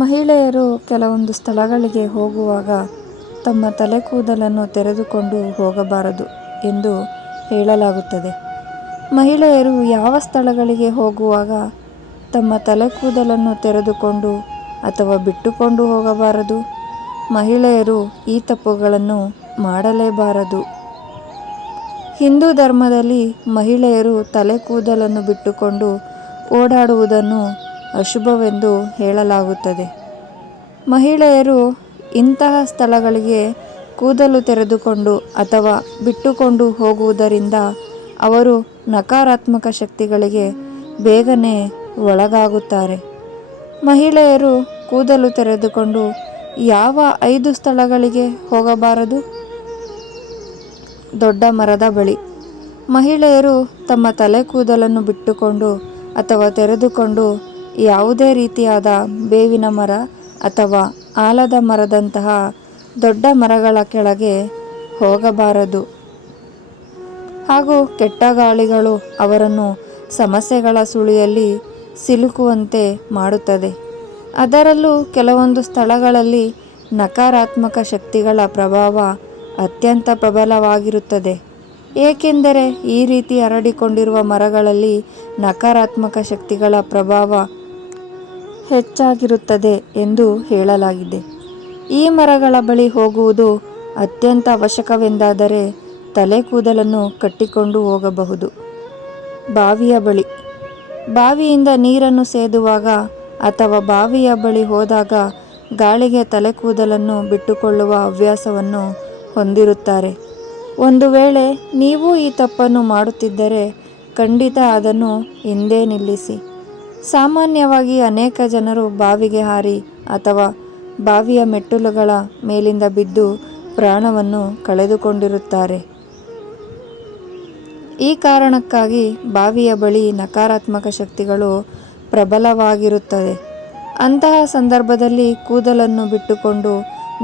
ಮಹಿಳೆಯರು ಕೆಲವೊಂದು ಸ್ಥಳಗಳಿಗೆ ಹೋಗುವಾಗ ತಮ್ಮ ತಲೆ ಕೂದಲನ್ನು ತೆರೆದುಕೊಂಡು ಹೋಗಬಾರದು ಎಂದು ಹೇಳಲಾಗುತ್ತದೆ. ಮಹಿಳೆಯರು ಯಾವ ಸ್ಥಳಗಳಿಗೆ ಹೋಗುವಾಗ ತಮ್ಮ ತಲೆ ಕೂದಲನ್ನು ತೆರೆದುಕೊಂಡು ಅಥವಾ ಬಿಟ್ಟುಕೊಂಡು ಹೋಗಬಾರದು? ಮಹಿಳೆಯರು ಈ ತಪ್ಪುಗಳನ್ನು ಮಾಡಲೇಬಾರದು. ಹಿಂದೂ ಧರ್ಮದಲ್ಲಿ ಮಹಿಳೆಯರು ತಲೆ ಕೂದಲನ್ನು ಬಿಟ್ಟುಕೊಂಡು ಓಡಾಡುವುದನ್ನು ಅಶುಭವೆಂದು ಹೇಳಲಾಗುತ್ತದೆ. ಮಹಿಳೆಯರು ಇಂತಹ ಸ್ಥಳಗಳಿಗೆ ಕೂದಲು ತೆರೆದುಕೊಂಡು ಅಥವಾ ಬಿಟ್ಟುಕೊಂಡು ಹೋಗುವುದರಿಂದ ಅವರು ನಕಾರಾತ್ಮಕ ಶಕ್ತಿಗಳಿಗೆ ಬೇಗನೆ ಒಳಗಾಗುತ್ತಾರೆ. ಮಹಿಳೆಯರು ಕೂದಲು ತೆರೆದುಕೊಂಡು ಯಾವ 5 ಸ್ಥಳಗಳಿಗೆ ಹೋಗಬಾರದು? ದೊಡ್ಡ ಮರದ ಬಳಿ. ಮಹಿಳೆಯರು ತಮ್ಮ ತಲೆ ಕೂದಲನ್ನು ಬಿಟ್ಟುಕೊಂಡು ಅಥವಾ ತೆರೆದುಕೊಂಡು ಯಾವುದೇ ರೀತಿಯಾದ ಬೇವಿನ ಮರ ಅಥವಾ ಆಲದ ಮರದಂತಹ ದೊಡ್ಡ ಮರಗಳ ಕೆಳಗೆ ಹೋಗಬಾರದು. ಹಾಗೂ ಕೆಟ್ಟ ಗಾಳಿಗಳು ಅವರನ್ನು ಸಮಸ್ಯೆಗಳ ಸುಳಿಯಲ್ಲಿ ಸಿಲುಕುವಂತೆ ಮಾಡುತ್ತದೆ. ಅದರಲ್ಲೂ ಕೆಲವೊಂದು ಸ್ಥಳಗಳಲ್ಲಿ ನಕಾರಾತ್ಮಕ ಶಕ್ತಿಗಳ ಪ್ರಭಾವ ಅತ್ಯಂತ ಪ್ರಬಲವಾಗಿರುತ್ತದೆ. ಏಕೆಂದರೆ ಈ ರೀತಿ ಹರಡಿಕೊಂಡಿರುವ ಮರಗಳಲ್ಲಿ ನಕಾರಾತ್ಮಕ ಶಕ್ತಿಗಳ ಪ್ರಭಾವ ಹೆಚ್ಚಾಗಿರುತ್ತದೆ ಎಂದು ಹೇಳಲಾಗಿದೆ. ಈ ಮರಗಳ ಬಳಿ ಹೋಗುವುದು ಅತ್ಯಂತ ಅವಶ್ಯಕವೆಂದಾದರೆ ತಲೆ ಕೂದಲನ್ನು ಕಟ್ಟಿಕೊಂಡು ಹೋಗಬಹುದು. ಬಾವಿಯ ಬಳಿ. ಬಾವಿಯಿಂದ ನೀರನ್ನು ಸೇದುವಾಗ ಅಥವಾ ಬಾವಿಯ ಬಳಿ ಹೋದಾಗ ಗಾಳಿಗೆ ತಲೆ ಕೂದಲನ್ನು ಬಿಟ್ಟುಕೊಳ್ಳುವ ಹವ್ಯಾಸವನ್ನು ಹೊಂದಿರುತ್ತಾರೆ. ಒಂದು ವೇಳೆ ನೀವು ಈ ತಪ್ಪನ್ನು ಮಾಡುತ್ತಿದ್ದರೆ ಖಂಡಿತ ಅದನ್ನು ಹಿಂದೆ ನಿಲ್ಲಿಸಿ. ಸಾಮಾನ್ಯವಾಗಿ ಅನೇಕ ಜನರು ಬಾವಿಗೆ ಹಾರಿ ಅಥವಾ ಬಾವಿಯ ಮೆಟ್ಟಿಲುಗಳ ಮೇಲಿಂದ ಬಿದ್ದು ಪ್ರಾಣವನ್ನು ಕಳೆದುಕೊಂಡಿರುತ್ತಾರೆ. ಈ ಕಾರಣಕ್ಕಾಗಿ ಬಾವಿಯ ಬಳಿ ನಕಾರಾತ್ಮಕ ಶಕ್ತಿಗಳು ಪ್ರಬಲವಾಗಿರುತ್ತದೆ. ಅಂತಹ ಸಂದರ್ಭದಲ್ಲಿ ಕೂದಲನ್ನು ಬಿಟ್ಟುಕೊಂಡು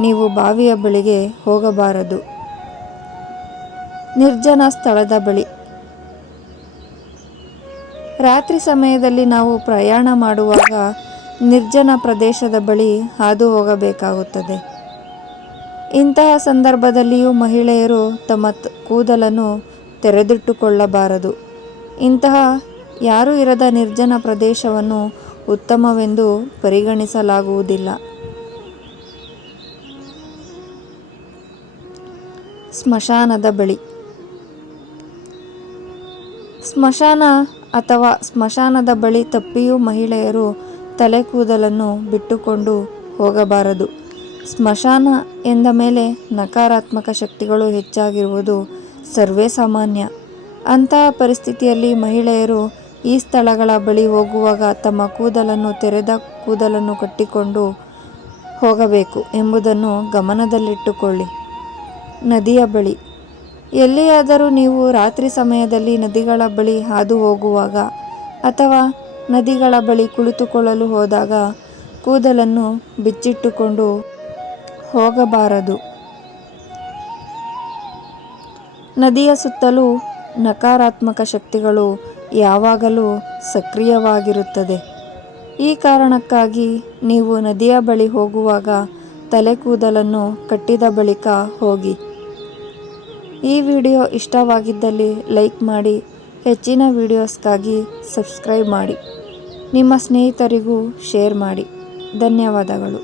ನೀವು ಬಾವಿಯ ಬಳಿಗೆ ಹೋಗಬಾರದು. ನಿರ್ಜನ ಸ್ಥಳದ ಬಳಿ. ರಾತ್ರಿ ಸಮಯದಲ್ಲಿ ನಾವು ಪ್ರಯಾಣ ಮಾಡುವಾಗ ನಿರ್ಜನ ಪ್ರದೇಶದ ಬಳಿ ಹಾದು ಹೋಗಬೇಕಾಗುತ್ತದೆ. ಇಂತಹ ಸಂದರ್ಭದಲ್ಲಿಯೂ ಮಹಿಳೆಯರು ತಮ್ಮ ಕೂದಲನ್ನು ತೆರೆದಿಟ್ಟುಕೊಳ್ಳಬಾರದು. ಇಂತಹ ಯಾರೂ ಇರದ ನಿರ್ಜನ ಪ್ರದೇಶವನ್ನು ಉತ್ತಮವೆಂದು ಪರಿಗಣಿಸಲಾಗುವುದಿಲ್ಲ. ಸ್ಮಶಾನದ ಬಳಿ. ಸ್ಮಶಾನ ಅಥವಾ ಸ್ಮಶಾನದ ಬಳಿ ತಪ್ಪಿಯೂ ಮಹಿಳೆಯರು ತಲೆ ಕೂದಲನ್ನು ಬಿಟ್ಟುಕೊಂಡು ಹೋಗಬಾರದು. ಸ್ಮಶಾನ ಎಂದ ಮೇಲೆ ನಕಾರಾತ್ಮಕ ಶಕ್ತಿಗಳು ಹೆಚ್ಚಾಗಿರುವುದು ಸರ್ವೇ ಸಾಮಾನ್ಯ. ಅಂತಹ ಪರಿಸ್ಥಿತಿಯಲ್ಲಿ ಮಹಿಳೆಯರು ಈ ಸ್ಥಳಗಳ ಬಳಿ ಹೋಗುವಾಗ ತಮ್ಮ ಕೂದಲನ್ನು ತೆರೆದ ಕೂದಲನ್ನು ಕಟ್ಟಿಕೊಂಡು ಹೋಗಬೇಕು ಎಂಬುದನ್ನು ಗಮನದಲ್ಲಿಟ್ಟುಕೊಳ್ಳಿ. ನದಿಯ ಬಳಿ. ಎಲ್ಲಿಯಾದರೂ ನೀವು ರಾತ್ರಿ ಸಮಯದಲ್ಲಿ ನದಿಗಳ ಬಳಿ ಹಾದು ಹೋಗುವಾಗ ಅಥವಾ ನದಿಗಳ ಬಳಿ ಕುಳಿತುಕೊಳ್ಳಲು ಹೋದಾಗ ಕೂದಲನ್ನು ಬಿಚ್ಚಿಟ್ಟುಕೊಂಡು ಹೋಗಬಾರದು. ನದಿಯ ಸುತ್ತಲೂ ನಕಾರಾತ್ಮಕ ಶಕ್ತಿಗಳು ಯಾವಾಗಲೂ ಸಕ್ರಿಯವಾಗಿರುತ್ತದೆ. ಈ ಕಾರಣಕ್ಕಾಗಿ ನೀವು ನದಿಯ ಬಳಿ ಹೋಗುವಾಗ ತಲೆ ಕೂದಲನ್ನು ಕಟ್ಟಿದ ಬಳಿಕ ಹೋಗಿ. ಈ ವಿಡಿಯೋ ಇಷ್ಟವಾಗಿದ್ದಲ್ಲಿ ಲೈಕ್ ಮಾಡಿ. ಹೆಚ್ಚಿನ ವಿಡಿಯೋಸ್ಗಾಗಿ ಸಬ್ಸ್ಕ್ರೈಬ್ ಮಾಡಿ. ನಿಮ್ಮ ಸ್ನೇಹಿತರಿಗೂ ಶೇರ್ ಮಾಡಿ. ಧನ್ಯವಾದಗಳು.